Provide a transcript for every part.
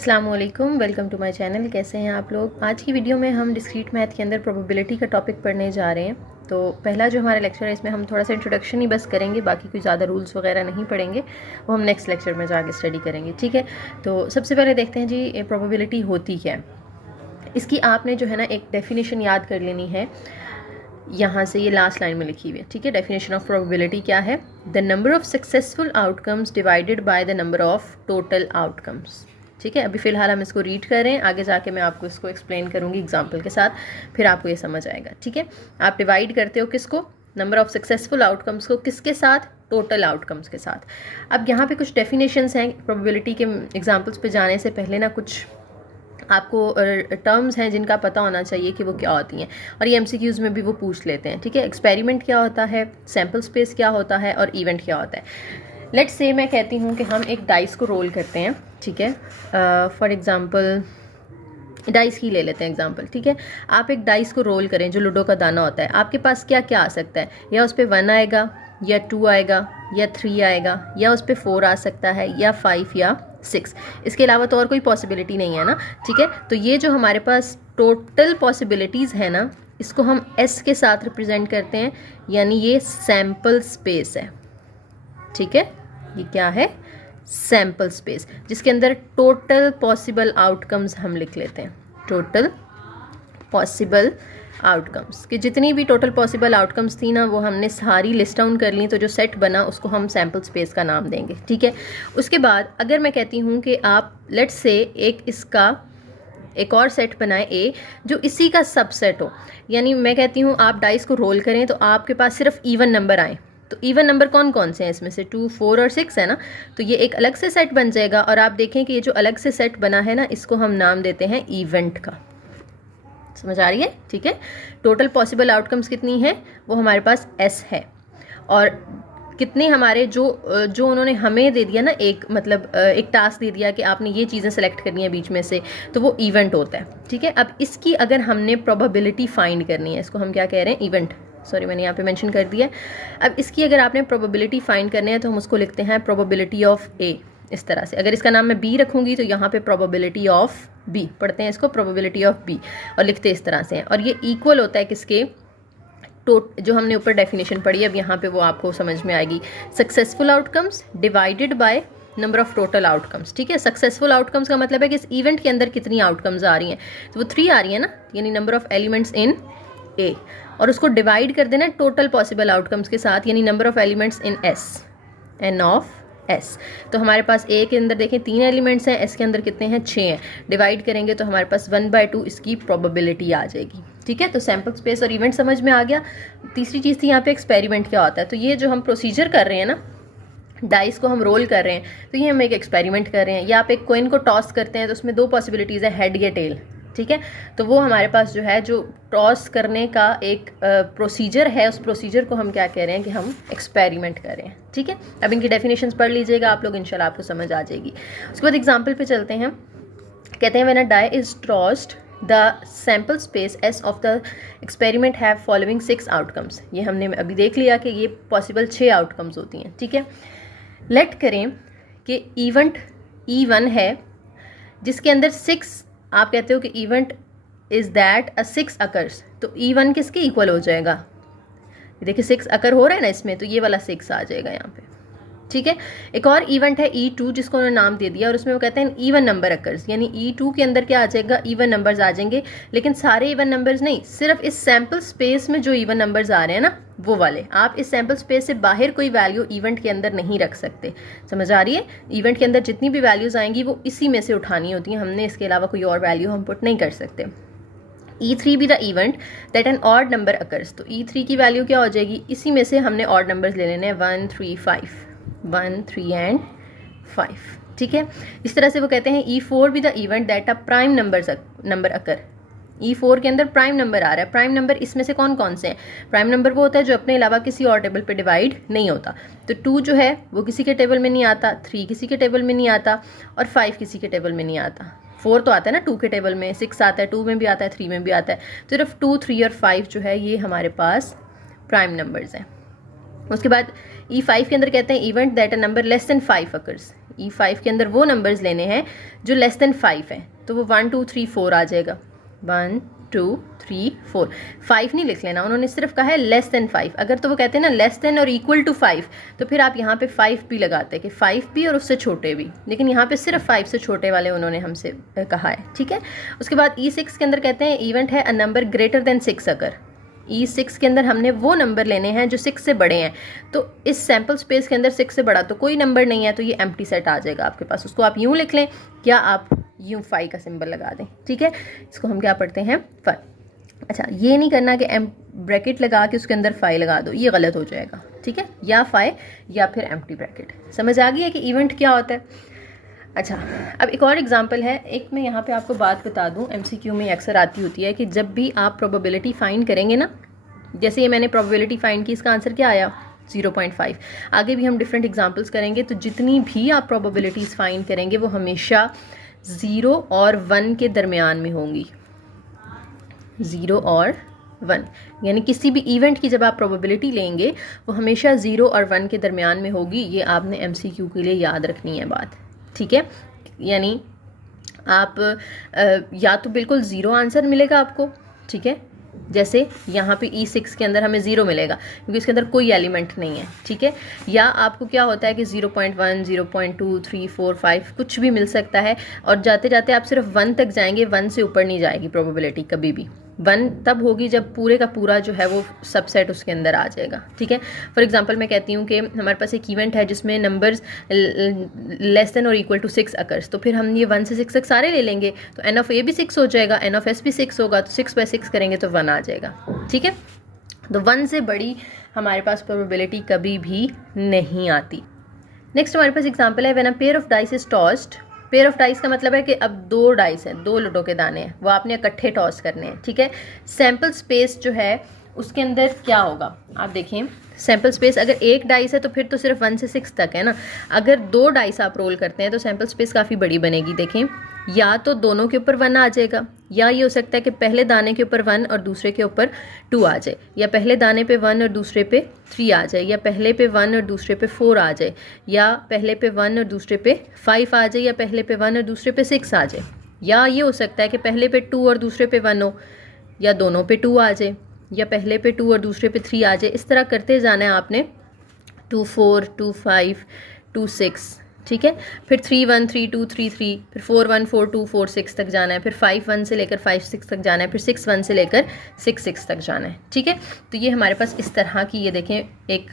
अस्सलाम वालेकुम, welcome to my channel. कैसे हैं आप लोग। आज की वीडियो में हम डिस्क्रीट मैथ के अंदर प्रोबेबिलिटी का टॉपिक पढ़ने जा रहे हैं। तो पहला जो हमारा लेक्चर है इसमें हम थोड़ा सा इंट्रोडक्शन ही बस करेंगे, बाकी कोई ज़्यादा रूल्स वगैरह नहीं पढ़ेंगे, वो हम नेक्स्ट लेक्चर में जाके स्टडी करेंगे। ठीक है, तो सबसे पहले देखते हैं जी प्रोबेबिलिटी होती क्या है। इसकी आपने जो है ना एक डेफिनेशन याद कर लेनी है, यहाँ से ये लास्ट लाइन में लिखी हुई है। ठीक है, डेफिनेशन ऑफ प्रोबेबिलिटी क्या है? The number of successful outcomes divided by the number of total outcomes. ठीक है, अभी फ़िलहाल हम इसको रीड कर रहे हैं, आगे जाके मैं आपको इसको एक्सप्लेन करूँगी एग्जाम्पल के साथ, फिर आपको ये समझ आएगा। ठीक है, आप डिवाइड करते हो किसको? नंबर ऑफ सक्सेसफुल आउटकम्स को किसके साथ? टोटल आउटकम्स के साथ। अब यहाँ पे कुछ डेफिनेशंस हैं प्रोबेबिलिटी के। एग्जाम्पल्स पे जाने से पहले ना कुछ आपको टर्म्स हैं जिनका पता होना चाहिए कि वो क्या होती हैं, और ये एमसीक्यूज़ में भी वो पूछ लेते हैं। ठीक है, एक्सपेरिमेंट क्या होता है, सैम्पल स्पेस क्या होता है, और इवेंट क्या होता है। लेट्स से मैं कहती हूँ कि हम एक डाइस को रोल करते हैं। ठीक है, फॉर एग्जांपल डाइस ही ले लेते हैं एग्जांपल। ठीक है, आप एक डाइस को रोल करें जो लूडो का दाना होता है। आपके पास क्या क्या आ सकता है? या उस पर 1 आएगा, या 2 आएगा, या 3 आएगा, या उस पर 4 आ सकता है, या 5 या 6। इसके अलावा तो और कोई पॉसिबिलिटी नहीं है ना। ठीक है, तो ये जो हमारे पास टोटल पॉसिबिलिटीज़ है ना, इसको हम एस के साथ रिप्रेजेंट करते हैं, यानी ये सैम्पल स्पेस है। ठीक है, ये क्या है? सैम्पल स्पेस, जिसके अंदर टोटल पॉसिबल आउटकम्स हम लिख लेते हैं। टोटल पॉसिबल आउटकम्स कि जितनी भी टोटल पॉसिबल आउटकम्स थी ना, वो हमने सारी लिस्ट डाउन कर ली, तो जो सेट बना उसको हम सैम्पल स्पेस का नाम देंगे। ठीक है, उसके बाद अगर मैं कहती हूँ कि आप लेट्स से एक और सेट बनाए ए जो इसी का सबसेट हो, यानी मैं कहती हूँ आप डाइस को रोल करें तो आपके पास सिर्फ इवन नंबर आए। तो इवन नंबर कौन कौन से हैं इसमें से? 2, 4 और 6 है ना। तो ये एक अलग से सेट बन जाएगा, और आप देखें कि ये जो अलग से सेट बना है ना, इसको हम नाम देते हैं इवेंट का। समझ आ रही है? ठीक है, टोटल पॉसिबल आउटकम्स कितनी है? वो हमारे पास एस है, और कितने हमारे जो उन्होंने हमें दे दिया ना, एक टास्क दे दिया कि आपने ये चीज़ें सेलेक्ट करनी है बीच में से, तो वो इवेंट होता है। ठीक है, अब इसकी अगर हमने प्रोबेबिलिटी फाइंड करनी है, इसको हम क्या कह रहे हैं? इवेंट। सॉरी, मैंने यहाँ पे मेंशन कर दिया। अब इसकी अगर आपने प्रोबेबिलिटी फाइंड करनी है तो हम उसको लिखते हैं प्रोबेबिलिटी ऑफ ए। इस तरह से, अगर इसका नाम मैं बी रखूँगी तो यहाँ पे प्रोबेबिलिटी ऑफ बी पढ़ते हैं इसको, प्रोबेबिलिटी ऑफ बी, और लिखते इस तरह से हैं। और ये इक्वल होता है किसके? जो हमने ऊपर डेफिनेशन पढ़ी, अब यहाँ पे वो आपको समझ में आएगी। Successful outcomes divided by number of total outcomes. ठीक है, सक्सेसफुल आउटकम्स का मतलब है कि इस इवेंट के अंदर कितनी आउटकम्स आ रही हैं, तो वो 3 आ रही है ना, यानी नंबर ऑफ एलिमेंट्स इन ए, और उसको डिवाइड कर देना टोटल पॉसिबल आउटकम्स के साथ, यानी number of elements in S, N of S. तो हमारे पास ए के अंदर देखें 3 एलिमेंट्स हैं, एस के अंदर कितने हैं? 6 हैं। डिवाइड करेंगे तो हमारे पास 1/2 इसकी प्रोबेबिलिटी आ जाएगी। ठीक है, तो सैम्पल स्पेस और इवेंट समझ में आ गया। तीसरी चीज़ थी यहाँ पे एक्सपेरिमेंट क्या होता है। तो ये जो हम प्रोसीजर कर रहे हैं ना, डाइस को हम रोल कर रहे हैं, तो ये हम एक एक्सपेरिमेंट कर रहे हैं। या आप एक कॉइन को टॉस करते हैं तो उसमें 2 पॉसिबिलिटीज़ है, हेड या टेल। ठीक है, तो वो हमारे पास जो है, जो टॉस करने का एक प्रोसीजर है, उस प्रोसीजर को हम क्या कह रहे हैं कि हम एक्सपेरिमेंट कर रहे हैं। ठीक है, अब इनकी डेफिनेशंस पढ़ लीजिएगा आप लोग, इंशाल्लाह आपको समझ आ जाएगी। उसके बाद एग्जाम्पल पे चलते हैं। कहते हैं when a die is tossed the sample space S of the experiment have following 6 outcomes. ये हमने अभी देख लिया कि ये पॉसिबल 6 आउटकम्स होती हैं। ठीक है, लेट करें कि इवेंट E1 है जिसके अंदर 6, आप कहते हो कि event is that a 6 occurs, तो E1 किसके इक्वल हो जाएगा? देखिए 6 अकर हो रहा है ना इसमें, तो ये वाला 6 आ जाएगा यहाँ पे। ठीक है, एक और इवेंट है E2 जिसको उन्होंने नाम दे दिया, और उसमें वो कहते हैं इवन नंबर अकर्स, यानी E2 के अंदर क्या आ जाएगा? इवन नंबर्स आ जाएंगे, लेकिन सारे इवन नंबर्स नहीं, सिर्फ इस सैम्पल स्पेस में जो इवन नंबर्स आ रहे हैं ना, वो वाले। आप इस सैम्पल स्पेस से बाहर कोई वैल्यू इवेंट के अंदर नहीं रख सकते। समझ आ रही है? इवेंट के अंदर जितनी भी वैल्यूज़ आएंगी वो इसी में से उठानी होती हैं हमने, इसके अलावा कोई और वैल्यू हम पुट नहीं कर सकते। E3 भी the event that an odd number occurs, तो E3 की वैल्यू क्या हो जाएगी? इसी में से हमने ऑड नंबर्स ले लेने हैं, 1, 3, 5, 1, 3 एंड 5। ठीक है, इस तरह से वो कहते हैं E4 भी the event that a prime number occur. E4 के अंदर प्राइम नंबर आ रहा है। प्राइम नंबर इसमें से कौन कौन से हैं? प्राइम नंबर वो होता है जो अपने अलावा किसी और टेबल पे डिवाइड नहीं होता। तो 2 जो है वो किसी के टेबल में नहीं आता, 3 किसी के टेबल में नहीं आता, और 5 किसी के टेबल में नहीं आता। 4 तो आता है ना 2 के टेबल में, 6 आता है, 2 में भी आता है, 3 में भी आता है। तो सिर्फ 2, 3 और 5 जो है ये हमारे पास प्राइम नंबर्स हैं। उसके बाद E5 के अंदर कहते हैं event that a number less than 5 occurs, E5 के अंदर वो नंबर्स लेने हैं जो लेस देन 5 हैं, तो वो 1 2 3 4 आ जाएगा। 1 2 3 4, 5 नहीं लिख लेना, उन्होंने सिर्फ कहा है लेस देन 5। अगर तो वो कहते हैं ना लेस देन और इक्वल टू 5, तो फिर आप यहाँ पे 5 भी लगाते कि 5 भी और उससे छोटे भी, लेकिन यहाँ पे सिर्फ 5 से छोटे वाले उन्होंने हमसे कहा है, ठीक है। उसके बाद E6 के अंदर कहते हैं इवेंट है अ नंबर ग्रेटर देन 6। अगर E6 के अंदर हमने वो नंबर लेने हैं जो 6 से बड़े हैं, तो इस सैम्पल स्पेस के अंदर 6 से बड़ा तो कोई नंबर नहीं है, तो ये एम्प्टी सेट आ जाएगा आपके पास। उसको आप यूँ लिख लें या आप यूँ 5 का सिंबल लगा दें, ठीक है। इसको हम क्या पढ़ते हैं 5। अच्छा, ये नहीं करना कि ब्रैकेट लगा के उसके अंदर 5 लगा दो, ये गलत हो जाएगा, ठीक है। या 5 या फिर एम्प्टी ब्रैकेट। समझ आ गई है कि इवेंट क्या होता है। अच्छा, अब एक और एग्जांपल है। एक मैं यहाँ पे आपको बात बता दूँ, MCQ में अक्सर आती होती है कि जब भी आप प्रोबेबिलिटी फाइंड करेंगे ना, जैसे ये मैंने प्रोबेबिलिटी फाइंड की, इसका आंसर क्या आया 0.5। आगे भी हम डिफरेंट एग्जांपल्स करेंगे, तो जितनी भी आप प्रोबेबिलिटीज़ फाइंड करेंगे वो हमेशा 0 और 1 के दरमियान में होंगी। 0 और 1 यानी किसी भी इवेंट की जब आप प्रोबेबिलिटी लेंगे वो हमेशा 0 और 1 के दरमियान में होगी। ये आपने MCQ के लिए याद रखनी है बात, ठीक है। यानी आप या तो बिल्कुल 0 आंसर मिलेगा आपको, ठीक है, जैसे यहाँ पे E6 के अंदर हमें 0 मिलेगा क्योंकि इसके अंदर कोई एलिमेंट नहीं है, ठीक है। या आपको क्या होता है कि 0.1 0.2 3 4 5 कुछ भी मिल सकता है, और जाते जाते आप सिर्फ 1 तक जाएंगे, 1 से ऊपर नहीं जाएगी प्रोबेबिलिटी कभी भी। 1 तब होगी जब पूरे का पूरा जो है वो सबसेट उसके अंदर आ जाएगा, ठीक है। फॉर एग्जांपल मैं कहती हूँ कि हमारे पास एक इवेंट है जिसमें नंबर्स लेस देन और इक्वल टू 6 अकर्स, तो फिर हम ये 1 से 6 तक सारे ले लेंगे, तो N ऑफ A भी 6 हो जाएगा, N ऑफ S भी 6 होगा, तो 6 बाय 6 करेंगे तो 1 आ जाएगा, ठीक है। तो 1 से बड़ी हमारे पास प्रोबेबिलिटी कभी भी नहीं आती। नेक्स्ट हमारे पास एग्जाम्पल है, when a pair of dice is tossed. Pair of dice का मतलब है कि अब 2 डाइस हैं, 2 लूडो के दाने हैं, वो आपने इकट्ठे टॉस करने हैं, ठीक है। सैम्पल स्पेस जो है उसके अंदर क्या होगा, आप देखें सैम्पल स्पेस अगर एक डाइस है तो फिर तो सिर्फ 1 से 6 तक है ना। अगर 2 डाइस आप रोल करते हैं तो सैम्पल स्पेस काफ़ी बड़ी बनेगी। देखें, या तो दोनों के ऊपर 1 आ जाएगा, या ये हो सकता है कि पहले दाने के ऊपर 1 और दूसरे के ऊपर 2 आ जाए, या पहले दाने पे 1 और दूसरे पे 3 आ जाए, या पहले पे 1 और दूसरे पे 4 आ जाए, या पहले पे 1 और दूसरे पे 5 आ जाए, या पहले पे 1 और दूसरे पे 6 आ जाए। या ये हो सकता है कि पहले पे 2 और दूसरे पे 1 हो, या दोनों पे 2 आ जाए, या पहले पे 2 और दूसरे पे 3 आ जाए। इस तरह करते जाना है आपने, 2 4 2 5 2 6, ठीक है। फिर 3 1 3 2 3 3, फिर 4 1 4 2 4 6 तक जाना है, फिर 5 1 से लेकर 5 6 तक जाना है, फिर 6 1 से लेकर 6 6 तक जाना है, ठीक है। तो ये हमारे पास इस तरह की, ये देखें, एक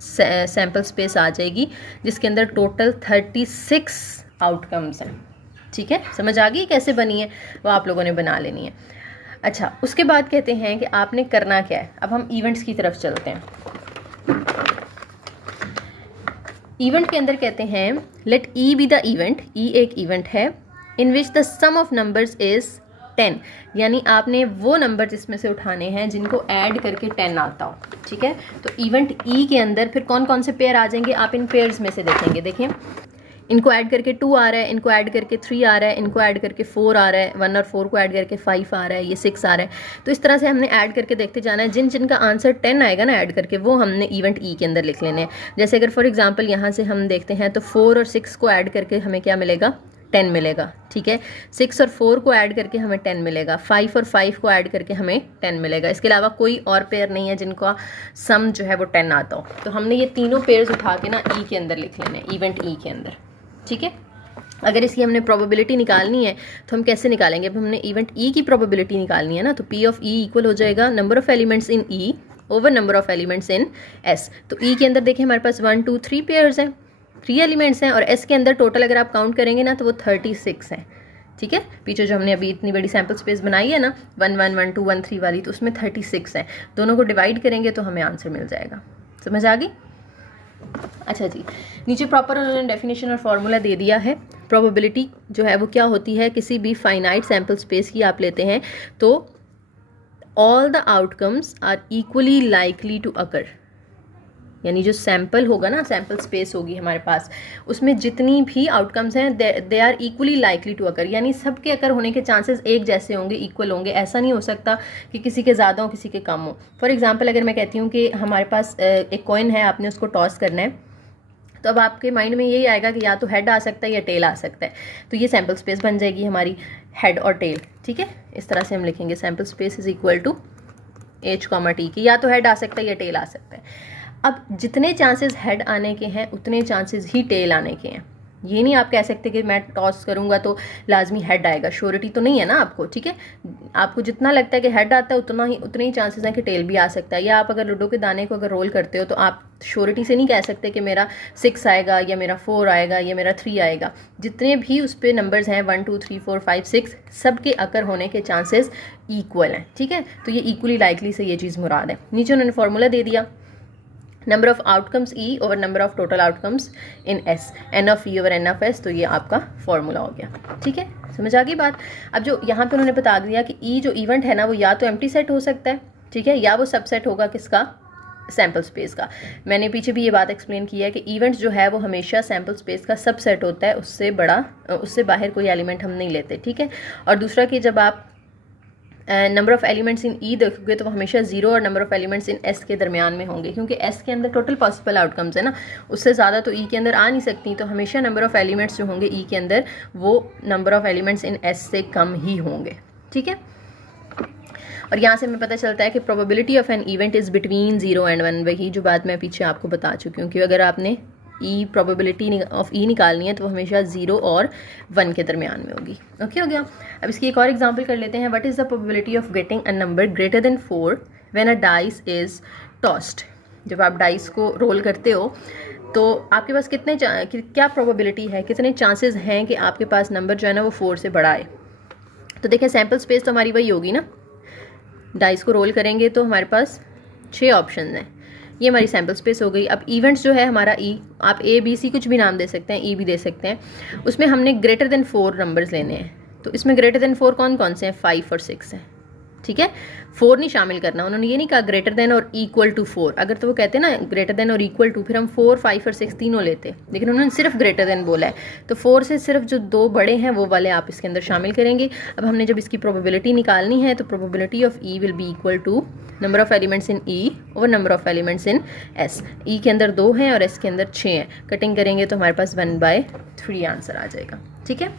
सैम्पल स्पेस आ जाएगी जिसके अंदर टोटल 36 आउटकम्स हैं, ठीक है। समझ आ गई कैसे बनी है, वो आप लोगों ने बना लेनी है। अच्छा, उसके बाद कहते हैं कि आपने करना क्या है। अब हम इवेंट्स की तरफ चलते हैं। इवेंट के अंदर कहते हैं let E be the event. E एक इवेंट है in which the sum of numbers is 10, यानी आपने वो नंबर जिसमें से उठाने हैं जिनको ऐड करके 10 आता हो, ठीक है। तो इवेंट E के अंदर फिर कौन कौन से पेयर आ जाएंगे, आप इन पेयर्स में से देखेंगे। देखें, इनको ऐड करके 2 आ रहा है, इनको ऐड करके 3 आ रहा है, इनको ऐड करके 4 आ रहा है, 1 और 4 को ऐड करके 5 आ रहा है, ये 6 आ रहा है। तो इस तरह से हमने ऐड करके देखते जाना है। जिन जिनका आंसर 10 आएगा ना ऐड करके, वो हमने इवेंट E के अंदर लिख लेने हैं। जैसे अगर फॉर एग्जांपल यहाँ से हम देखते हैं तो 4 और 6 को ऐड करके हमें क्या मिलेगा, 10 मिलेगा, ठीक है। 6 और 4 को ऐड करके हमें 10 मिलेगा, 5 और 5 को ऐड करके हमें 10 मिलेगा। इसके अलावा कोई और पेयर नहीं है जिनका सम जो है वो 10 आता हो। तो हमने ये तीनों पेयर्स उठा के ना E के अंदर लिख लेने, इवेंट E के अंदर, ठीक है। अगर इसकी हमने प्रोबेबिलिटी निकालनी है तो हम कैसे निकालेंगे, अब हमने इवेंट E की प्रोबेबिलिटी निकालनी है ना, तो P ऑफ E इक्वल हो जाएगा number of elements in E over number of elements in S। तो E के अंदर देखें हमारे पास 1 2 3 पेयर्स हैं, 3 एलिमेंट्स हैं, और S के अंदर टोटल अगर आप काउंट करेंगे ना तो वो 36 हैं, ठीक है। पीछे जो हमने अभी इतनी बड़ी सैम्पल स्पेस बनाई है ना 1 1 1 2 1 3 वाली, तो उसमें 36 हैं। दोनों को डिवाइड करेंगे तो हमें आंसर मिल जाएगा। समझ आ गई। अच्छा जी, नीचे प्रॉपर उन्होंने डेफिनेशन और फार्मूला दे दिया है। प्रोबेबिलिटी जो है वो क्या होती है, किसी भी फाइनाइट सैम्पल स्पेस की आप लेते हैं तो all the outcomes are equally likely to occur, यानी जो सैम्पल होगा ना, सैम्पल स्पेस होगी हमारे पास, उसमें जितनी भी आउटकम्स हैं they are equally likely to occur, यानी सबके अकर होने के चांसेस एक जैसे होंगे, इक्वल होंगे। ऐसा नहीं हो सकता कि किसी के ज़्यादा हो किसी के कम हो। फॉर एग्जांपल अगर मैं कहती हूँ कि हमारे पास एक कॉइन है, आपने उसको टॉस करना है, तो अब आपके माइंड में यही आएगा कि या तो हेड आ सकता है या टेल आ सकता है, तो ये सैम्पल स्पेस बन जाएगी हमारी हेड और टेल। ठीक है, इस तरह से हम लिखेंगे sample space is equal to H, T की या तो हेड आ सकता है या टेल आ सकता है। अब जितने चांसेस हेड आने के हैं उतने चांसेस ही टेल आने के हैं। ये नहीं आप कह सकते कि मैं टॉस करूंगा तो लाजमी हेड आएगा, श्योरिटी तो नहीं है ना आपको। ठीक है, आपको जितना लगता है कि हेड आता है उतने ही चांसेस हैं कि टेल भी आ सकता है। या आप अगर लूडो के दाने को अगर रोल करते हो तो आप श्योरिटी से नहीं कह सकते कि मेरा 6 आएगा या मेरा 4 आएगा या मेरा 3 आएगा। जितने भी उस पर नंबर्स हैं 1 2 3 4 5 6 सब के अकर होने के चांसेस इक्वल हैं। ठीक है, तो ये इक्वली लाइकली से ये चीज़ मुराद है। नीचे उन्होंने फॉर्मूला दे दिया, number of outcomes E over number of total outcomes in S, N of E over N of S, तो ये आपका फॉर्मूला हो गया। ठीक है, समझ आ गई बात। अब जो यहाँ पे उन्होंने बता दिया कि E जो इवेंट है ना वो या तो एम्प्टी सेट हो सकता है, ठीक है, या वो सबसेट होगा किसका, सैम्पल स्पेस का। मैंने पीछे भी ये बात एक्सप्लेन की है कि इवेंट्स जो है वो हमेशा सैम्पल स्पेस का सबसेट होता है, उससे बाहर कोई एलिमेंट हम नहीं लेते। ठीक है, और दूसरा कि जब आप नंबर ऑफ एलिमेंट्स इन ई देखोगे तो वो हमेशा 0 और number of elements in S के दरमियान में होंगे, क्योंकि एस के अंदर टोटल पॉसिबल आउटकम्स है ना, उससे ज़्यादा तो ई के अंदर आ नहीं सकती। तो हमेशा नंबर ऑफ एलिमेंट्स जो होंगे ई के अंदर वो number of elements in S से कम ही होंगे। ठीक है, और यहाँ से हमें पता चलता है कि probability of an event is between 0 and 1, वही जो बात मैं पीछे आपको बता चुकी हूँ कि अगर आपने ई प्रोबेबिलिटी ऑफ ई निकालनी है तो हमेशा 0 और 1 के दरमियान में होगी। ओके हो गया। अब इसकी एक और एग्जांपल कर लेते हैं। What is the probability of getting a number greater than 4 when a dice is tossed. जब आप डाइस को रोल करते हो तो आपके पास क्या प्रोबेबिलिटी है, कितने चांसेस हैं कि आपके पास नंबर जो है ना वो 4 से बड़ा आए। तो देखिए सैम्पल स्पेस तो हमारी वही होगी ना, डाइस को रोल करेंगे तो हमारे पास 6 ऑप्शन हैं, ये हमारी सैम्पल स्पेस हो गई। अब इवेंट्स जो है हमारा ई, आप A B C कुछ भी नाम दे सकते हैं, ई भी दे सकते हैं, उसमें हमने ग्रेटर देन 4 नंबर्स लेने हैं। तो इसमें ग्रेटर देन 4 कौन कौन से हैं, 5 और 6 हैं। ठीक है, 4 नहीं शामिल करना, उन्होंने ये नहीं कहा ग्रेटर देन और इक्वल टू 4। अगर तो वो कहते ना ग्रेटर देन और इक्वल टू, फिर हम 4 5 और 6 तीनों लेते, लेकिन उन्होंने सिर्फ ग्रेटर देन बोला है। तो 4 से सिर्फ जो 2 बड़े हैं वो वाले आप इसके अंदर शामिल करेंगे। अब हमने जब इसकी प्रोबेबिलिटी निकालनी है तो probability of E will be equal to number of elements in E over number of elements in S. E के अंदर 2 हैं और एस के अंदर 6 हैं, कटिंग करेंगे तो हमारे पास 1/3 आंसर आ जाएगा। ठीक है,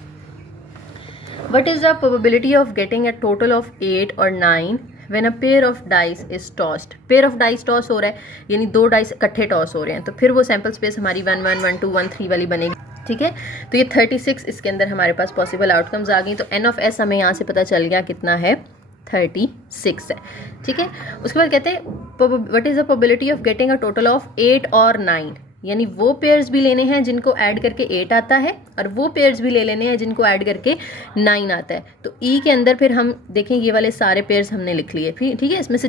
what is the probability of getting a total of 8 or 9 when a pair of dice is tossed। pair of dice toss हो रहा है, यानी 2 डाइस इकट्ठे टॉस हो रहे हैं, तो फिर वो सैम्पल स्पेस हमारी 1 1 1 2 1 3 वाली बनेगी। ठीक है, तो ये 36 इसके अंदर हमारे पास पॉसिबल आउटकम्स आ गई। तो एन ऑफ एस हमें यहाँ से पता चल गया कितना है, 36 है। ठीक है, उसके बाद कहते हैं what is the probability of getting a total of 8 और 9, यानी वो पेयर्स भी लेने हैं जिनको ऐड करके 8 आता है और वो पेयर्स भी ले लेने हैं जिनको ऐड करके 9 आता है। तो ई के अंदर फिर हम देखें ये वाले सारे पेयर्स हमने लिख लिए। फिर ठीक है, इसमें से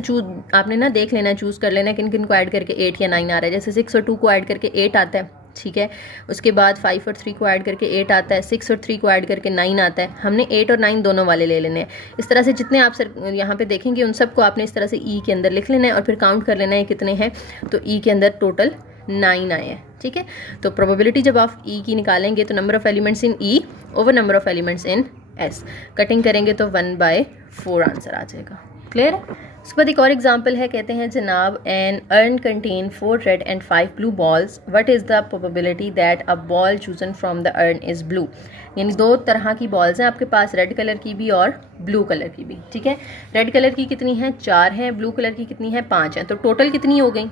आपने ना देख लेना, चूज़ कर लेना किन किन को ऐड करके 8 या 9 आ रहा है। जैसे 6 और 2 को ऐड करके 8 आता है, ठीक है, उसके बाद 5 और 3 को ऐड करके 8 आता है, 6 और 3 को ऐड करके 9 आता है। हमने 8 और 9 दोनों वाले ले लेने हैं। इस तरह से जितने आप यहाँ पे देखेंगे उन सबको आपने इस तरह से ई के अंदर लिख लेना है और फिर काउंट कर लेना है कितने हैं। तो ई के अंदर टोटल 9 आए हैं। ठीक है, तो प्रोबेबिलिटी जब आप ई की निकालेंगे तो number of elements in E over number of elements in S, cutting करेंगे तो 1/4 आंसर आ जाएगा। क्लियर है। उसके बाद एक और एग्जांपल है, कहते हैं जनाब an urn contain 4 red and 5 blue balls, what is the probability that a ball chosen from the urn is blue. यानी 2 तरह की बॉल्स हैं आपके पास, रेड कलर की भी और ब्लू कलर की भी। ठीक है, रेड कलर की कितनी है, 4 हैं, ब्लू कलर की कितनी है, 5 हैं। तो टोटल कितनी हो गई,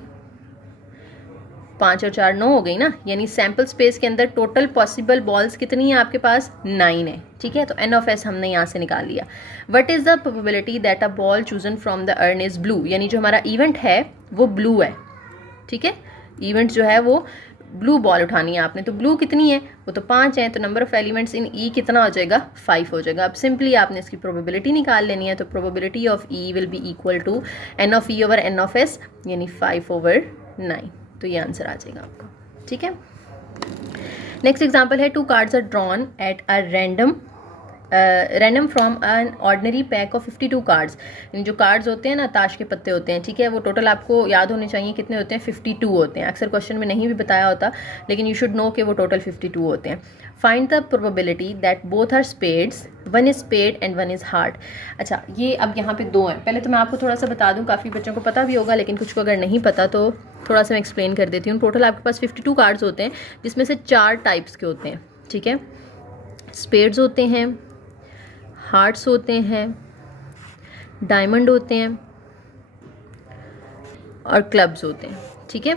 5 और 4 9 हो गई ना, यानी सैम्पल स्पेस के अंदर टोटल पॉसिबल बॉल्स कितनी है आपके पास, 9 है। ठीक है, तो एन ऑफ एस हमने यहाँ से निकाल लिया। What is the probability that a ball chosen from the urn is blue, यानी जो हमारा इवेंट है वो ब्लू है। ठीक है, इवेंट जो है वो ब्लू बॉल उठानी है आपने, तो ब्लू कितनी है, वो तो 5 है, तो नंबर ऑफ एलिमेंट्स इन ई कितना हो जाएगा, 5 हो जाएगा। अब सिंपली आपने इसकी प्रोबेबिलिटी निकाल लेनी है, तो probability of E will be equal to N of E over N of S, यानी 5/9, तो ये आंसर आ जाएगा आपका। ठीक है, नेक्स्ट एग्जांपल है 2 cards are drawn at a random from an ordinary pack of 52 cards. जो कार्ड्स होते हैं ना, ताश के पत्ते होते हैं, ठीक है, वो टोटल आपको याद होने चाहिए कितने होते हैं, 52 होते हैं। अक्सर क्वेश्चन में नहीं भी बताया होता, लेकिन यू शुड नो कि वो टोटल 52 होते हैं। Find the probability that both are spades, 1 is spade and 1 is heart. अच्छा, ये अब यहाँ पे 2 हैं। पहले तो मैं आपको थोड़ा सा बता दूँ, काफ़ी बच्चों को पता भी होगा, लेकिन कुछ को अगर नहीं पता तो थोड़ा सा मैं एक्सप्लेन कर देती हूँ। टोटल आपके पास 52 कार्ड्स होते हैं, जिसमें से 4 टाइप्स के होते हैं, ठीक है। स्पेड्स होते हैं, हार्ट्स होते हैं, डायमंड होते हैं और क्लब्स होते हैं, ठीक है।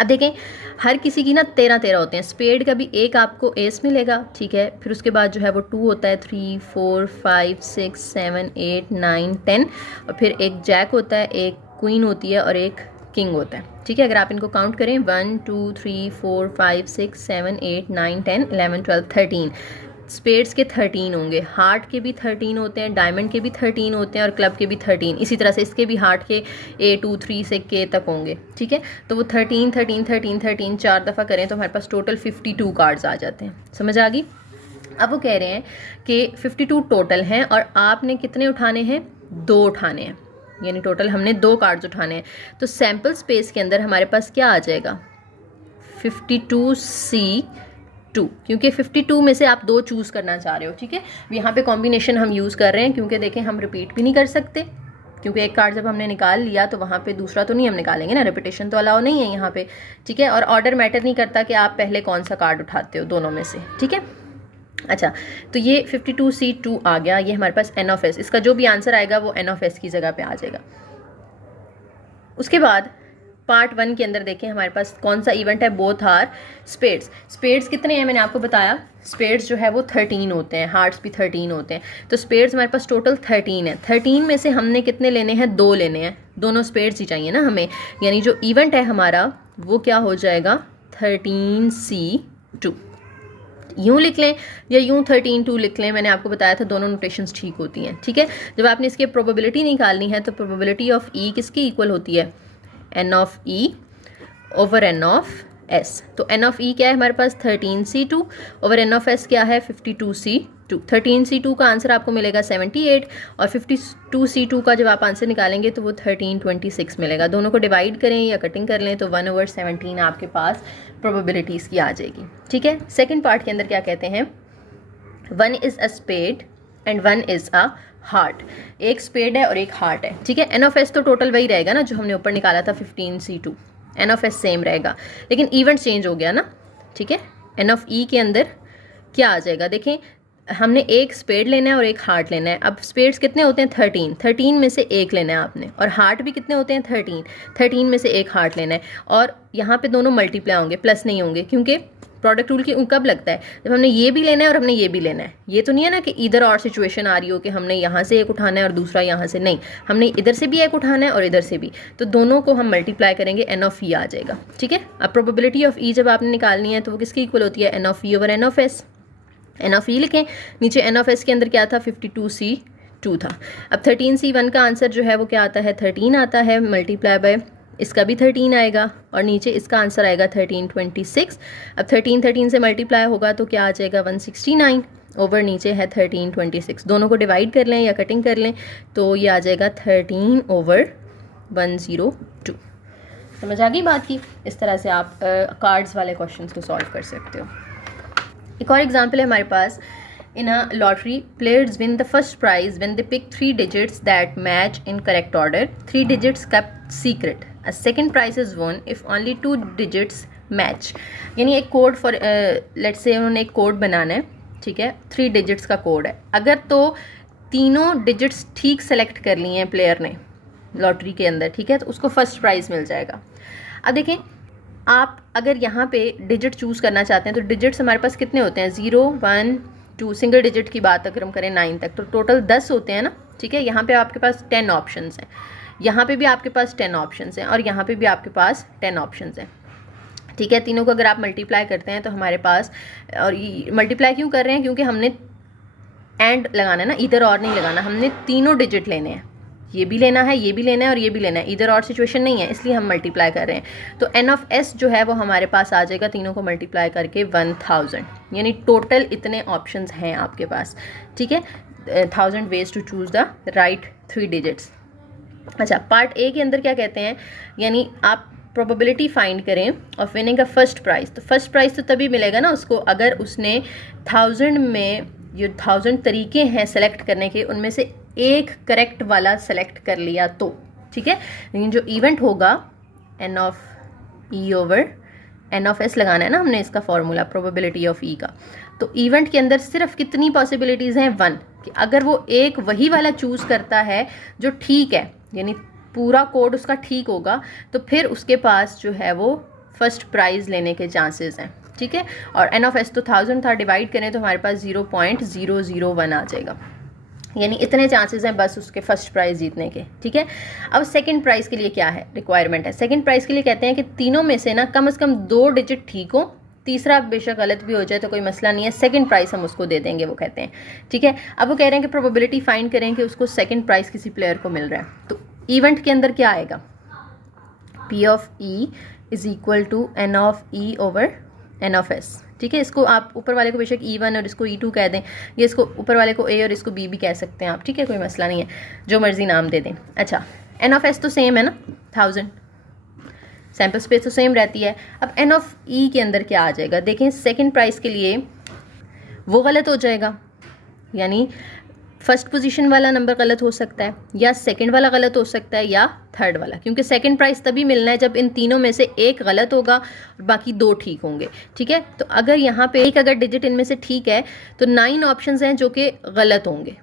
अब देखें, हर किसी की ना 13 होते हैं। स्पेड का भी एक आपको एस मिलेगा, ठीक है। फिर उसके बाद जो है वो 2 होता है, 3 4 5 6 7 8 9 10, और फिर एक जैक होता है, एक क्वीन होती है और एक किंग होता है, ठीक है। अगर आप इनको काउंट करें 1 2 3 4 5 6 7 8 9 10 11 12 13, स्पेड्स के 13 होंगे, हार्ट के भी 13 होते हैं, डायमंड के भी 13 होते हैं और क्लब के भी 13। इसी तरह से इसके भी हार्ट के A 2 3 से K तक होंगे, ठीक है। तो वो 13 13 13 13 4 दफ़ा करें तो हमारे पास टोटल 52 कार्ड्स आ जाते हैं। समझ आ गई। अब वो कह रहे हैं कि 52 टोटल हैं और आपने कितने उठाने हैं, 2 उठाने हैं, यानी टोटल हमने 2 कार्ड्स उठाने हैं। तो सैम्पल स्पेस के अंदर हमारे पास क्या आ जाएगा, 52C2, क्योंकि 52 में से आप 2 चूज़ करना चाह रहे हो, ठीक है। यहाँ पे कॉम्बिनेशन हम यूज़ कर रहे हैं क्योंकि देखें हम रिपीट भी नहीं कर सकते, क्योंकि एक कार्ड जब हमने निकाल लिया तो वहाँ पे दूसरा तो नहीं हम निकालेंगे ना, रिपीटेशन तो अलाउ नहीं है यहाँ पे, ठीक है। और ऑर्डर मैटर नहीं करता कि आप पहले कौन सा कार्ड उठाते हो दोनों में से, ठीक है। अच्छा, तो ये 52C2 आ गया, ये हमारे पास N ऑफ S, इसका जो भी आंसर आएगा वो N ऑफ S की जगह पे आ जाएगा। उसके बाद पार्ट 1 के अंदर देखें हमारे पास कौन सा इवेंट है, बोथ आर स्पेड्स। स्पेड्स कितने हैं मैंने आपको बताया, स्पेड्स जो है वो 13 होते हैं, हार्ट्स भी 13 होते हैं। तो स्पेड्स हमारे पास टोटल 13 है। 13 में से हमने कितने लेने हैं, 2 लेने हैं, दोनों स्पेड्स ही चाहिए ना हमें, यानी जो इवेंट है हमारा वो क्या हो जाएगा, 13C2। यूँ लिख लें या यूँ 13-2 लिख लें, मैंने आपको बताया था दोनों नोटेशंस ठीक होती हैं, ठीक है। जब आपने इसकी प्रोबेबिलिटी निकालनी है तो प्रोबेबिलिटी ऑफ E किसकी इक्वल होती है, N of E over N of S। तो N ऑफ E क्या है हमारे पास, 13C2 over N of S क्या है, 52C2। 13C2 का आंसर आपको मिलेगा 78 और 52C2 का जब आप आंसर निकालेंगे तो वो 1326 मिलेगा। दोनों को डिवाइड करें या कटिंग कर लें तो 1/17 आपके पास प्रोबेबिलिटीज़ की आ जाएगी, ठीक है। सेकेंड पार्ट के अंदर क्या कहते हैं, 1 is a spade and 1 is a heart. एक स्पेड है और एक हार्ट है, ठीक है। N ऑफ S तो टोटल वही रहेगा ना जो हमने ऊपर निकाला था 15C2, N of S same रहेगा, लेकिन इवेंट चेंज हो गया ना, ठीक है। N ऑफ E के अंदर क्या आ जाएगा, देखें हमने एक स्पेड लेना है और एक हार्ट लेना है। अब स्पेड्स कितने होते हैं, 13 में से एक लेना है आपने, और हार्ट भी कितने होते हैं, 13 में से एक हार्ट लेना है। और यहाँ पे दोनों मल्टीप्लाई होंगे, प्लस नहीं होंगे, क्योंकि प्रोडक्ट रूल की कब लगता है, जब हमने ये भी लेना है और हमने ये भी लेना है। ये तो नहीं है ना कि इधर और सिचुएशन आ रही हो कि हमने यहाँ से एक उठाना है और दूसरा यहाँ से, नहीं, हमने इधर से भी एक उठाना है और इधर से भी, तो दोनों को हम मल्टीप्लाई करेंगे, N ऑफ E आ जाएगा, ठीक है। अब प्रोबेबिलिटी ऑफ E जब आपने निकालनी है तो वो किसकी इक्वल होती है, N of E over N of S। N of E लिखें, नीचे N ऑफ S के अंदर क्या था, 52C2 था। अब 13C1 का आंसर जो है वो क्या आता है, 13 आता है, मल्टीप्लाई बाय इसका भी 13 आएगा और नीचे इसका आंसर आएगा 1326। अब 13 से मल्टीप्लाई होगा तो क्या आ जाएगा, 169 ओवर नीचे है 1326। दोनों को डिवाइड कर लें या कटिंग कर लें तो ये आ जाएगा 13/102। समझ आ गई बात की। इस तरह से आप कार्ड्स वाले क्वेश्चंस को सॉल्व कर सकते हो। एक और एग्जाम्पल है हमारे पास, in a lottery players win the first prize when they pick 3 digits that match in correct order, 3 digits kept secret. A second prize is won if only 2 digits match. यानी एक code for let's say उन्होंने एक code बनाना है, ठीक है, 3 digits का code है। अगर तो तीनों डिजिट्स ठीक सेलेक्ट कर लिए हैं प्लेयर ने लॉटरी के अंदर, ठीक है, तो उसको फर्स्ट प्राइज़ मिल जाएगा। अब देखें आप अगर यहाँ पे डिजिट चूज़ करना चाहते हैं तो डिजिट्स हमारे पास कितने होते हैं, 0 1 2, सिंगल डिजिट की बात अगर हम करें 9 तक तो टोटल 10 होते हैं ना, ठीक है। यहाँ पे आपके पास 10 ऑप्शंस हैं, यहाँ पे भी आपके पास 10 ऑप्शंस हैं और यहाँ पे भी आपके पास 10 ऑप्शंस हैं, ठीक है। तीनों को अगर आप मल्टीप्लाई करते हैं तो हमारे पास, और मल्टीप्लाई क्यों कर रहे हैं, क्योंकि हमने एंड लगाना है ना, इधर और नहीं लगाना, हमने तीनों डिजिट लेने हैं, ये भी लेना है, ये भी लेना है और ये भी लेना है, इधर और सिचुएशन नहीं है, इसलिए हम मल्टीप्लाई कर रहे हैं। तो N ऑफ S जो है वो हमारे पास आ जाएगा तीनों को मल्टीप्लाई करके 1000, यानी टोटल इतने ऑप्शंस हैं आपके पास, ठीक है। 1000 ways to choose the right 3 digits. अच्छा, पार्ट A के अंदर क्या कहते हैं, यानी आप प्रोबेबिलिटी फाइंड करें of winning a first prize. तो फर्स्ट प्राइज़ तो तभी मिलेगा ना उसको अगर उसने 1000 में जो 1000 तरीके हैं सेलेक्ट करने के, उनमें से एक करेक्ट वाला सेलेक्ट कर लिया तो, ठीक है। लेकिन जो इवेंट होगा N of E over N of S लगाना है ना हमने इसका फॉर्मूला प्रोबेबिलिटी ऑफ ई का। तो इवेंट के अंदर सिर्फ कितनी पॉसिबिलिटीज़ हैं, 1, कि अगर वो एक वही वाला चूज़ करता है जो ठीक है, यानी पूरा कोड उसका ठीक होगा, तो फिर उसके पास जो है वो फर्स्ट प्राइज़ लेने के चांसेस हैं। ठीक है, और एन ऑफ एस तो 1000 था, डिवाइड करें तो हमारे पास 0.001 आ जाएगा, यानी इतने चांसेस हैं बस उसके फर्स्ट प्राइज़ जीतने के। ठीक है, अब सेकंड प्राइज़ के लिए क्या है रिक्वायरमेंट है, सेकंड प्राइज़ के लिए कहते हैं कि तीनों में से ना कम से कम 2 डिजिट ठीक हो, तीसरा बेशक गलत भी हो जाए तो कोई मसला नहीं है, सेकंड प्राइज़ हम उसको दे देंगे, वो कहते हैं। ठीक है, अब वो कह रहे हैं कि प्रोबेबिलिटी फाइंड करें कि उसको सेकंड प्राइज़ किसी प्लेयर को मिल रहा है। तो इवेंट के अंदर क्या आएगा, P of E is equal to N of E over N of S. ठीक है, इसको आप ऊपर वाले को बेशक E1 और इसको E2 कह दें, या इसको ऊपर वाले को A और इसको B भी कह सकते हैं आप। ठीक है, कोई मसला नहीं है, जो मर्जी नाम दे दें। अच्छा, एन ऑफ एस तो सेम है ना, 1000, सैम्पल स्पेस तो सेम रहती है। अब एन ऑफ E के अंदर क्या आ जाएगा, देखें सेकंड प्राइस के लिए वो गलत हो जाएगा, यानी फर्स्ट पोजीशन वाला नंबर गलत हो सकता है, या सेकंड वाला गलत हो सकता है, या थर्ड वाला, क्योंकि सेकंड प्राइस तभी मिलना है जब इन तीनों में से एक गलत होगा और बाकी 2 ठीक होंगे। ठीक है, तो अगर यहाँ पे एक अगर डिजिट इनमें से ठीक है तो 9 ऑप्शंस हैं जो कि गलत होंगे।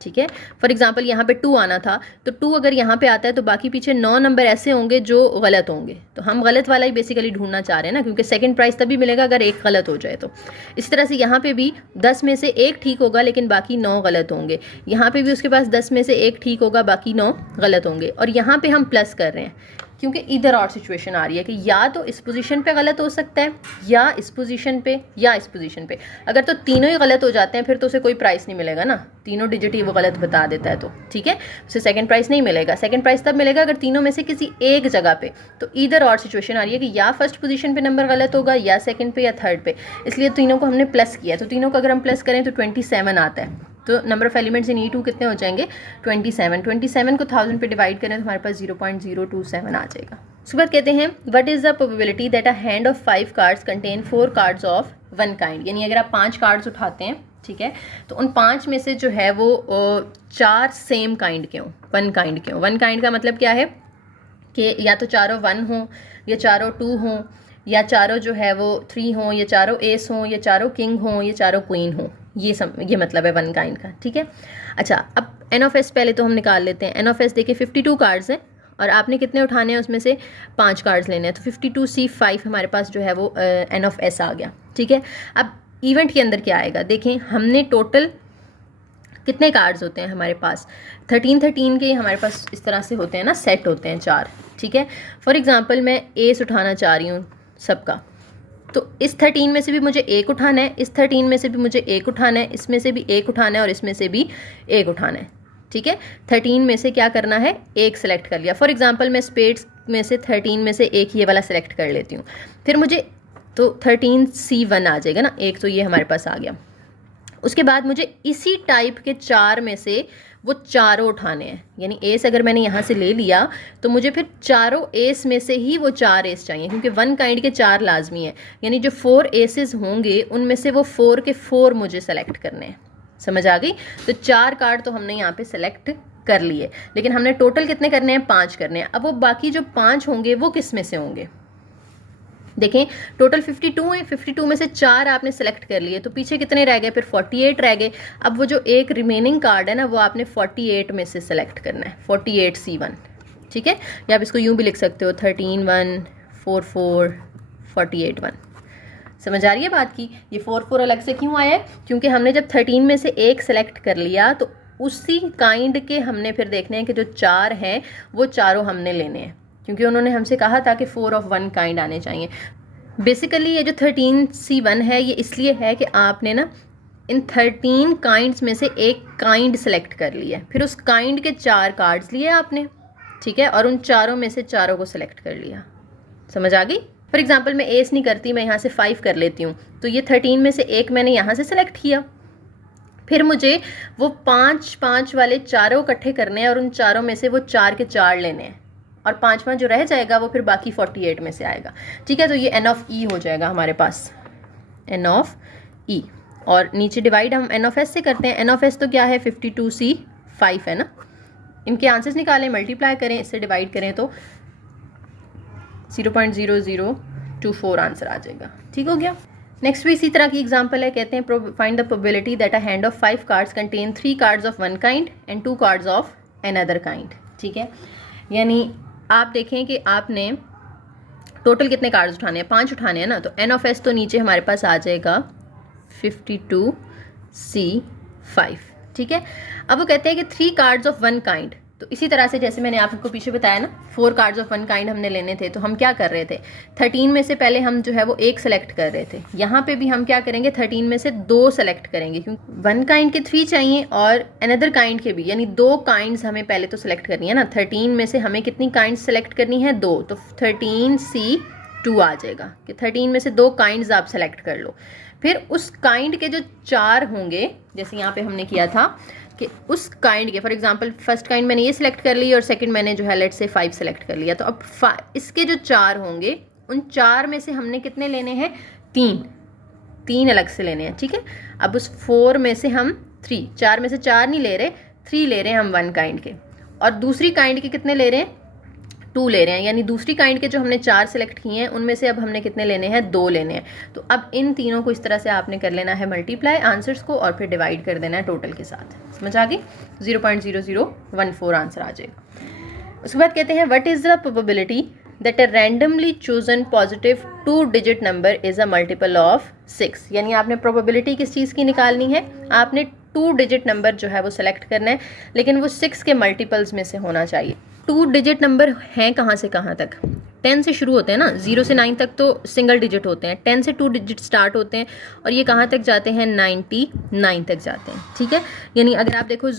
ठीक है, फॉर एग्जांपल यहाँ पे 2 आना था, तो 2 अगर यहाँ पे आता है तो बाकी पीछे 9 नंबर ऐसे होंगे जो गलत होंगे। तो हम गलत वाला ही बेसिकली ढूंढना चाह रहे हैं ना, क्योंकि सेकंड प्राइस तभी मिलेगा अगर एक गलत हो जाए। तो इस तरह से यहाँ पे भी 10 में से एक ठीक होगा लेकिन बाकी 9 गलत होंगे, यहाँ पे भी उसके पास 10 में से एक ठीक होगा, बाकी 9 गलत होंगे। और यहाँ पे हम प्लस कर रहे हैं क्योंकि इधर और सिचुएशन आ रही है कि या तो इस पोजीशन पे गलत हो सकता है, या इस पोजीशन पे, या इस पोजीशन पे। अगर तो तीनों ही गलत हो जाते हैं फिर तो उसे कोई प्राइस नहीं मिलेगा ना, तीनों डिजिट ही वो गलत बता देता है तो। ठीक है, उसे सेकंड प्राइस नहीं मिलेगा। सेकंड प्राइस तब मिलेगा अगर तीनों में से किसी एक जगह पे, तो इधर और सिचुएशन आ रही है कि या फर्स्ट पोजीशन पे नंबर गलत होगा, या सेकंड पे, या थर्ड पे, इसलिए तीनों को हमने प्लस किया। तो तीनों को अगर हम प्लस करें तो 27 आता है। तो number of elements in E2 कितने हो जाएंगे, 27। 27 को 1000 पे डिवाइड करें तो हमारे पास 0.027 आ जाएगा। उसके बाद कहते हैं what is the probability that a hand of 5 cards contain 4 cards of 1 kind, यानी अगर आप 5 कार्ड्स उठाते हैं, ठीक है, तो उन 5 में से जो है वो 4 सेम काइंड के हों, 1 काइंड के हों। 1 काइंड का मतलब क्या है कि या तो चारों 1 हों, या चारों 2 हों, या चारों जो है वो 3 हों, या चारों एस हों, या चारों किंग हों, या चारों क्वीन हों। ये मतलब है 1 काइंड का। ठीक है, अच्छा अब एन ऑफ एस पहले तो हम निकाल लेते हैं। एन ऑफ एस देखिए 52 कार्ड्स हैं और आपने कितने उठाने हैं, उसमें से 5 कार्ड्स लेने हैं, तो 52C5 हमारे पास जो है वो एन ऑफ एस आ गया। ठीक है, अब इवेंट के अंदर क्या आएगा, देखें हमने टोटल कितने कार्ड्स होते हैं हमारे पास, 13 के हमारे पास इस तरह से होते हैं ना, सेट होते हैं 4। ठीक है, फॉर एग्जांपल मैं एस उठाना चाह रही हूँ सबका, तो इस 13 में से भी मुझे एक उठाना है, इस 13 में से भी मुझे एक उठाना है, इसमें से भी एक उठाना है, और इसमें से भी एक उठाना है। ठीक है, 13 में से क्या करना है, एक सेलेक्ट कर लिया। फॉर एग्जांपल मैं स्पेड्स में से 13 में से एक ये वाला सेलेक्ट कर लेती हूँ, फिर मुझे तो 13C1 आ जाएगा ना, एक तो ये हमारे पास आ गया। उसके बाद मुझे इसी टाइप के 4 में से वो चारों उठाने हैं, यानी एस अगर मैंने यहाँ से ले लिया तो मुझे फिर चारों एस में से ही वो 4 एस चाहिए, क्योंकि 1 काइंड के 4 लाजमी हैं, यानी जो 4 एसेस होंगे उनमें से वो 4 के 4 मुझे सेलेक्ट करने हैं। समझ आ गई? तो 4 कार्ड तो हमने यहाँ पे सेलेक्ट कर लिए, लेकिन हमने टोटल कितने करने हैं, 5 करने हैं। अब वो बाकी जो 5 होंगे वो किस में से होंगे, देखें टोटल 52 है, 52 में से 4 आपने सेलेक्ट कर लिए, तो पीछे कितने रह गए, फिर 48 रह गए। अब वो जो एक रिमेनिंग कार्ड है ना, वो आपने 48 में से सेलेक्ट करना है, 48C1। ठीक है, या आप इसको यूँ भी लिख सकते हो 13 1 4 4 48 1। समझ आ रही है बात की? ये 4 4 अलग से क्यों आया है, क्योंकि हमने जब 13 में से एक सेलेक्ट कर लिया तो उसी काइंड के हमने फिर देखने हैं कि जो 4 हैं वो चारों हमने लेने हैं, क्योंकि उन्होंने हमसे कहा था कि 4 ऑफ 1 काइंड आने चाहिए। बेसिकली ये जो 13C1 है ये इसलिए है कि आपने ना इन 13 काइंड्स में से एक काइंड सेलेक्ट कर लिया है, फिर उस काइंड के 4 कार्ड्स लिए आपने, ठीक है, और उन चारों में से चारों को सेलेक्ट कर लिया। समझ आ गई? फॉर एग्जाम्पल मैं एस नहीं करती, मैं यहाँ से 5 कर लेती हूँ, तो ये 13 में से एक मैंने यहाँ से सेलेक्ट किया, फिर मुझे वो 5 वाले चारों इकट्ठे करने हैं और उन चारों में से वो 4 के 4 लेने हैं, और 5वां जो रह जाएगा वो फिर बाकी 48 में से आएगा। ठीक है, तो ये एन ऑफ ई हो जाएगा हमारे पास, एन ऑफ ई। और नीचे डिवाइड हम एन ऑफ एस से करते हैं। एन ऑफ एस तो क्या है, 52C5 है ना। इनके आंसर्स निकालें, मल्टीप्लाई करें, इससे डिवाइड करें तो 0.0024 आंसर आ जाएगा। ठीक हो गया। नेक्स्ट भी इसी तरह की एग्जांपल है, कहते हैं find the probability that a hand of 5 cards contain 3 cards of one kind and 2 cards of another kind. ठीक है, यानी आप देखें कि आपने टोटल कितने कार्ड्स उठाने हैं, 5 उठाने हैं ना, तो एन ऑफ एस तो नीचे हमारे पास आ जाएगा 52C5। ठीक है, अब वो कहते हैं कि 3 कार्ड्स ऑफ वन काइंड, तो इसी तरह से जैसे मैंने आपको पीछे बताया ना 4 कार्ड्स ऑफ वन काइंड हमने लेने थे, तो हम क्या कर रहे थे 13 में से पहले हम जो है वो एक सेलेक्ट कर रहे थे। यहाँ पे भी हम क्या करेंगे 13 में से 2 सेलेक्ट करेंगे, क्योंकि वन काइंड के 3 चाहिए और अनदर काइंड के भी, यानी 2 काइंड्स हमें पहले तो सेलेक्ट करनी है ना। 13 में से हमें कितनी काइंड्स सेलेक्ट करनी है, 2, तो 13C2 आ जाएगा कि 13 में से 2 काइंड्स आप सेलेक्ट कर लो। फिर उस काइंड के जो 4 होंगे, जैसे यहाँ पे हमने किया था कि उस काइंड के, फॉर एग्जांपल फर्स्ट काइंड मैंने ये सिलेक्ट कर ली और सेकंड मैंने जो है लेट्स से 5 सेलेक्ट कर लिया, तो अब इसके जो 4 होंगे उन 4 में से हमने कितने लेने हैं, 3 अलग से लेने हैं। ठीक है, अब उस 4 में से हम 4 में से 4 नहीं ले रहे, 3 ले रहे हैं हम वन काइंड के, और दूसरी काइंड के कितने ले रहे हैं, 2 ले रहे हैं, यानी दूसरी काइंड के जो हमने 4 सेलेक्ट किए हैं उनमें से अब हमने कितने लेने हैं, 2 लेने हैं। तो अब इन तीनों को इस तरह से आपने कर लेना है मल्टीप्लाई आंसर्स को और फिर डिवाइड कर देना है टोटल के साथ। समझ आ गई, 0.0014 आंसर आ जाएगा। उसके बाद कहते हैं what is the probability that a randomly chosen positive 2 digit number is a multiple of 6। यानी आपने प्रोबेबिलिटी किस चीज़ की निकालनी है, आपने 2 डिजिट नंबर जो है वो सेलेक्ट करना है, लेकिन वो 6 के मल्टीपल्स में से होना चाहिए। 2 डिजिट नंबर हैं कहाँ से कहाँ तक, 10 से शुरू होते हैं ना, 0 से 9 तक तो सिंगल डिजिट होते हैं, 10 से 2 डिजिट स्टार्ट होते हैं और ये कहाँ तक जाते हैं, 99 तक जाते हैं। ठीक है, यानी अगर आप देखो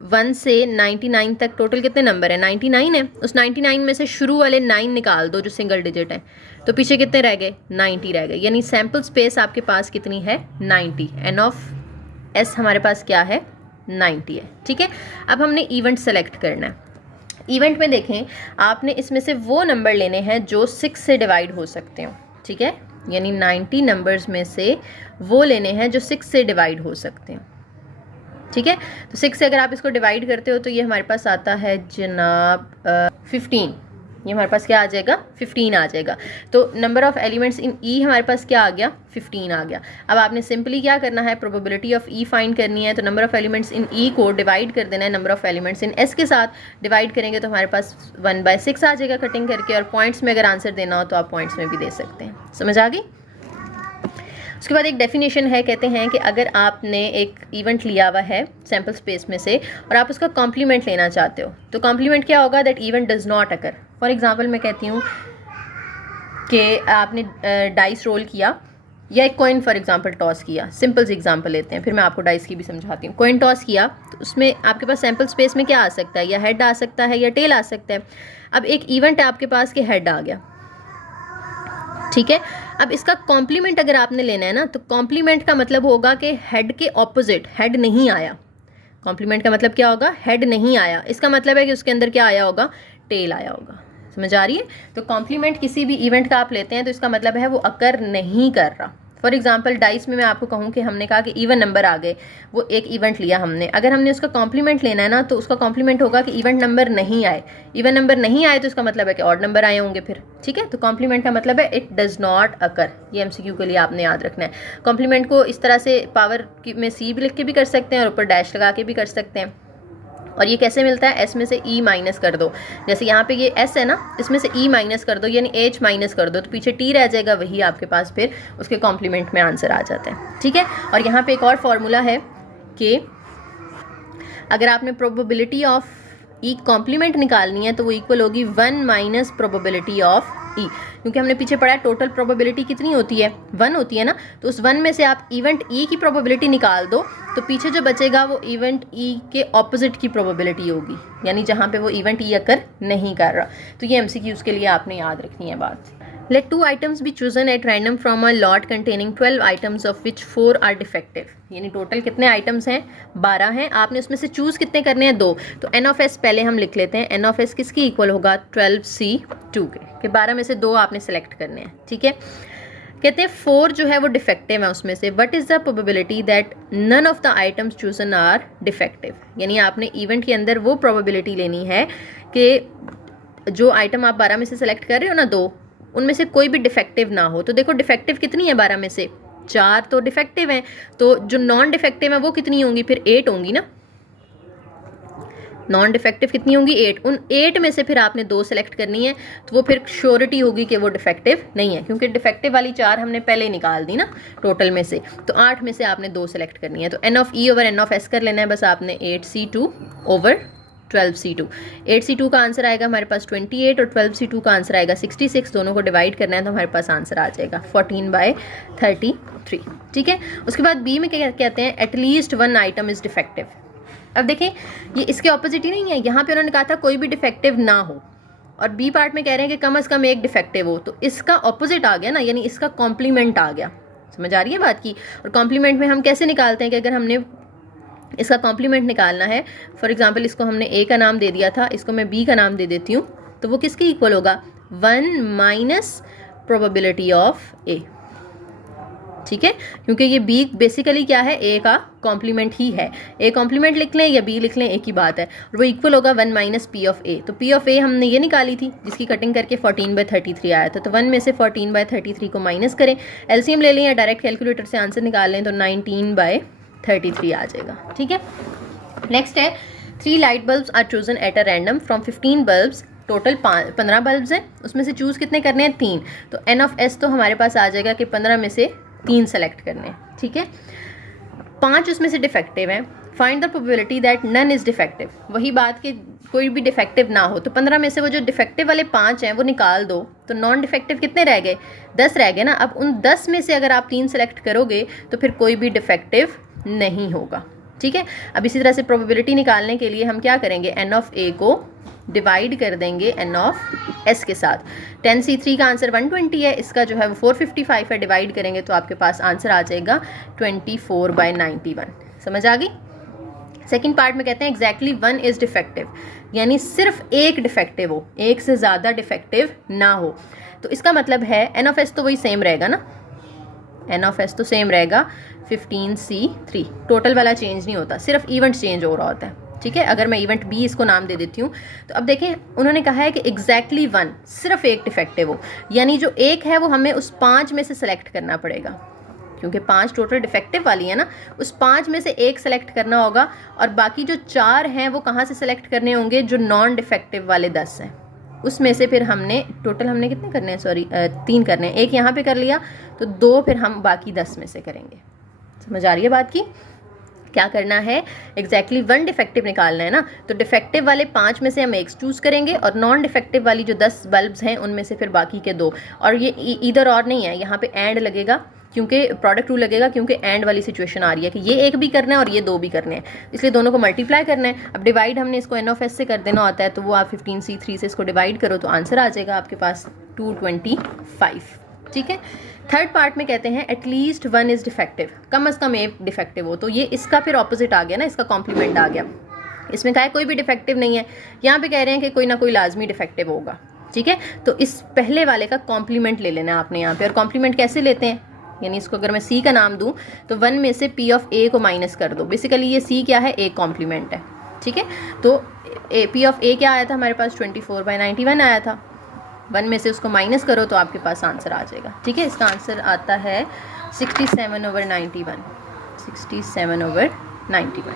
1 से 99 तक टोटल कितने नंबर है, 99 है, उस 99 में से शुरू वाले 9 निकाल दो जो सिंगल डिजिट हैं, तो पीछे कितने रह गए, 90 रह गए। यानी सैम्पल स्पेस आपके पास कितनी है, 90। एन ऑफ एस हमारे पास क्या है, 90 है। ठीक है, अब हमने इवेंट सेलेक्ट करना है। इवेंट में देखें आपने इसमें से वो नंबर लेने हैं जो 6 से डिवाइड हो सकते हो। ठीक है, यानी 90 नंबर्स में से वो लेने हैं जो 6 से डिवाइड हो सकते हैं। ठीक है, तो 6 से अगर आप इसको डिवाइड करते हो तो ये हमारे पास आता है जनाब 15। ये हमारे पास क्या आ जाएगा, 15 आ जाएगा। तो नंबर ऑफ़ एलिमेंट्स इन ई हमारे पास क्या आ गया, 15 आ गया। अब आपने सिंपली क्या करना है, प्रोबेबिलिटी ऑफ ई फाइंड करनी है, तो नंबर ऑफ़ एलिमेंट्स इन ई को डिवाइड कर देना है number of elements in S के साथ। डिवाइड करेंगे तो हमारे पास 1/6 आ जाएगा कटिंग करके, और पॉइंट्स में अगर आंसर देना हो तो आप पॉइंट्स में भी दे सकते हैं। समझ आ गई। उसके बाद एक डेफिनेशन है, कहते हैं कि अगर आपने एक इवेंट लिया हुआ है सैम्पल स्पेस में से और आप उसका कॉम्प्लीमेंट लेना चाहते हो, तो कॉम्प्लीमेंट क्या होगा, that event does not occur. For example मैं कहती हूँ कि आपने डाइस रोल किया या एक कॉइन फॉर एग्जांपल टॉस किया। सिंपल सी एग्जांपल लेते हैं, फिर मैं आपको डाइस की भी समझाती हूँ। कॉइन टॉस किया तो उसमें आपके पास सैम्पल स्पेस में क्या आ सकता है, या हेड आ सकता है या टेल आ सकता है। अब एक इवेंट है आपके पास कि हेड आ गया। ठीक है, अब इसका कॉम्प्लीमेंट अगर आपने लेना है ना, तो कॉम्प्लीमेंट का मतलब होगा कि हेड के ऑपोजिट हेड नहीं आया। कॉम्प्लीमेंट का मतलब क्या होगा, हेड नहीं आया। इसका मतलब है कि उसके अंदर क्या आया होगा, टेल आया होगा। समझ आ रही है। तो कॉम्प्लीमेंट किसी भी इवेंट का आप लेते हैं तो इसका मतलब है वो अकर नहीं कर रहा। फॉर एग्जांपल डाइस में मैं आपको कहूँ कि हमने कहा कि इवन नंबर आ गए, वो एक इवेंट लिया हमने, अगर हमने उसका कॉम्प्लीमेंट लेना है ना, तो उसका कॉम्प्लीमेंट होगा कि इवेंट नंबर नहीं आए। इवन नंबर नहीं आए तो इसका मतलब है कि ऑड नंबर आए होंगे फिर। ठीक है, तो कॉम्प्लीमेंट का मतलब है इट डज नॉट अकर। ये एमसीक्यू के लिए आपने याद रखना है। कॉम्प्लीमेंट को इस तरह से पावर में सी भी लिख के भी कर सकते हैं और ऊपर डैश लगा के भी कर सकते हैं। और ये कैसे मिलता है, एस में से ई माइनस कर दो। जैसे यहाँ पे ये एस है ना, इसमें से ई माइनस कर दो, यानी एच माइनस कर दो, तो पीछे टी रह जाएगा, वही आपके पास फिर उसके कॉम्प्लीमेंट में आंसर आ जाता है। ठीक है, और यहाँ पे एक और फार्मूला है कि अगर आपने प्रोबेबिलिटी ऑफ ई कॉम्प्लीमेंट निकालनी है तो वो इक्वल होगी 1 माइनस प्रोबेबिलिटी ऑफ ई, क्योंकि हमने पीछे पढ़ा टोटल प्रोबेबिलिटी कितनी होती है, 1 होती है ना। तो उस 1 में से आप इवेंट ई की प्रोबेबिलिटी निकाल दो, तो पीछे जो बचेगा वो इवेंट ई के ऑपोजिट की प्रोबेबिलिटी होगी, यानी जहाँ पे वो इवेंट ई अकर नहीं कर रहा। तो ये एमसीक्यूज के लिए आपने याद रखनी है बात। Let 2 items be chosen at random from a lot containing 12 items of which 4 are defective। यानी टोटल कितने आइटम्स हैं, 12 हैं। आपने उसमें से चूज़ कितने करने हैं, 2। तो एन ऑफ एस पहले हम लिख लेते हैं। एन ऑफ एस किसकी इक्वल होगा, 12C2 के 12 में से 2 आपने सेलेक्ट करने हैं। ठीक है, कहते हैं 4 जो है वो डिफेक्टिव है उसमें से। What is the probability that none of the items chosen are defective. यानी आपने इवेंट के अंदर वो प्रोबेबिलिटी लेनी है कि जो आइटम आप 12 में से सेलेक्ट कर रहे हो ना, 2, उनमें से कोई भी डिफेक्टिव ना हो। तो देखो डिफेक्टिव कितनी है 12 में से, 4 तो डिफेक्टिव हैं, तो जो नॉन डिफेक्टिव है वो कितनी होंगी, फिर 8 होंगी ना। नॉन डिफेक्टिव कितनी होंगी, 8। उन 8 में से फिर आपने 2 सेलेक्ट करनी है, तो वो फिर श्योरिटी होगी कि वो डिफेक्टिव नहीं है, क्योंकि डिफेक्टिव वाली 4 हमने पहले निकाल दी ना टोटल में से। तो 8 में से आपने 2 सेलेक्ट करनी है। तो N of E over N of S कर लेना है बस आपने, 8C2 ओवर 12C2। 8C2 का आंसर आएगा हमारे पास 28 और 12C2 का आंसर आएगा 66। दोनों को डिवाइड करना है तो हमारे पास आंसर आ जाएगा 14/33। ठीक है। उसके बाद बी में क्या कहते हैं, एटलीस्ट 1 आइटम इज़ डिफेक्टिव। अब देखें ये इसके ऑपोजिट ही नहीं है, यहाँ पे उन्होंने कहा था कोई भी डिफेक्टिव ना हो, और बी पार्ट में कह रहे हैं कि कम से कम एक डिफेक्टिव हो। तो इसका ऑपोजिट आ गया ना, यानी इसका कॉम्प्लीमेंट आ गया। समझ आ रही है बात की। और कॉम्प्लीमेंट में हम कैसे निकालते हैं कि अगर हमने इसका कॉम्प्लीमेंट निकालना है, फॉर एग्जांपल इसको हमने ए का नाम दे दिया था, इसको मैं बी का नाम दे देती हूँ, तो वो किसके इक्वल होगा, 1 माइनस प्रोबेबिलिटी ऑफ ए। ठीक है, क्योंकि ये बी बेसिकली क्या है, ए का कॉम्प्लीमेंट ही है। ए कॉम्प्लीमेंट लिख लें या बी लिख लें, एक ही बात है। और वो इक्वल होगा 1 माइनस पी ऑफ ए। तो पी ऑफ ए हमने ये निकाली थी जिसकी कटिंग करके 14/33 आया था। तो 1 में से 14/33 को माइनस करें, एलसीएम ले लें या डायरेक्ट कैलकुलेटर से आंसर निकाल लें, तो 19/33 आ जाएगा। ठीक है। नेक्स्ट है 3 light bulbs are chosen at a random from 15 bulbs. Total 15 bulbs हैं, उसमें से चूज़ कितने करने हैं, 3। तो एन ऑफ एस तो हमारे पास आ जाएगा कि 15 में से 3 सेलेक्ट करने हैं। ठीक है। 5 उसमें से डिफेक्टिव हैं। Find the probability that none is defective. वही बात कि कोई भी डिफेक्टिव ना हो। तो 15 में से वो जो डिफेक्टिव वाले 5 हैं वो निकाल दो, तो नॉन डिफेक्टिव कितने रह गए, 10 रह गए ना। अब उन 10 में से अगर आप 3 सेलेक्ट करोगे तो फिर कोई भी डिफेक्टिव नहीं होगा। ठीक है। अब इसी तरह से प्रोबेबिलिटी निकालने के लिए हम क्या करेंगे, एन ऑफ ए को डिवाइड कर देंगे एन ऑफ एस के साथ। 10C3 का आंसर 120 है, इसका जो है वो 455 है, डिवाइड करेंगे तो आपके पास आंसर आ जाएगा 24/91। समझ आ गई। सेकेंड पार्ट में कहते हैं एग्जैक्टली 1 इज़ डिफेक्टिव, यानी सिर्फ एक डिफेक्टिव हो, एक से ज़्यादा डिफेक्टिव ना हो। तो इसका मतलब है एन ऑफ एस तो वही सेम रहेगा ना, एन ऑफ एस तो सेम रहेगा 15C3। टोटल वाला चेंज नहीं होता, सिर्फ इवेंट चेंज हो रहा होता है। ठीक है। अगर मैं इवेंट बी इसको नाम दे देती हूँ, तो अब देखें उन्होंने कहा है कि एग्जैक्टली 1, सिर्फ एक डिफेक्टिव हो, यानी जो एक है वो हमें उस 5 में से सेलेक्ट करना पड़ेगा, क्योंकि 5 टोटल डिफेक्टिव वाली है ना। उस 5 में से एक सेलेक्ट करना होगा, और बाकी जो 4 हैं वो कहाँ से सेलेक्ट करने होंगे, जो नॉन डिफेक्टिव वाले 10 हैं उसमें से। फिर हमने टोटल हमने कितने करने हैं, सॉरी 3 करने हैं, एक यहाँ पे कर लिया, तो 2 फिर हम बाकी 10 में से करेंगे। समझ आ रही है बात की। क्या करना है, एग्जैक्टली 1 डिफेक्टिव निकालना है ना। तो डिफेक्टिव वाले 5 में से हम एक चूज़ करेंगे, और नॉन डिफेक्टिव वाली जो 10 बल्ब्स हैं उनमें से फिर बाकी के 2। और ये इधर और नहीं है, यहाँ पे एंड लगेगा, क्योंकि प्रोडक्ट रूल लगेगा, क्योंकि एंड वाली सिचुएशन आ रही है कि ये एक भी करना है और ये 2 भी करने हैं, इसलिए दोनों को मल्टीप्लाई करना है। अब डिवाइड हमने इसको एन ऑफ एस से कर देना होता है, तो वो आप 15C3 से इसको डिवाइड करो तो आंसर आ जाएगा आपके पास 225। ठीक है। थर्ड पार्ट में कहते हैं एटलीस्ट 1 इज़ डिफेक्टिव, कम से कम एक डिफेक्टिव हो। तो ये इसका फिर ऑपोजिट आ गया ना, इसका कॉम्प्लीमेंट आ गया। इसमें कहा है कोई भी डिफेक्टिव नहीं है, यहाँ पे कह रहे हैं कि कोई ना कोई लाजमी डिफेक्टिव होगा। ठीक है। तो इस पहले वाले का कॉम्प्लीमेंट ले लेना है आपने यहाँ पे। और कॉम्प्लीमेंट कैसे लेते हैं, यानी इसको अगर मैं सी का नाम दूँ तो 1 में से पी ऑफ ए को माइनस कर दो। बेसिकली ये सी क्या है, एक कॉम्प्लीमेंट है। ठीक है। तो पी ऑफ ए क्या आया था हमारे पास, 24/91 आया था। 1 में से उसको माइनस करो तो आपके पास आंसर आ जाएगा। ठीक है। इसका आंसर आता है 67/91, 67/91।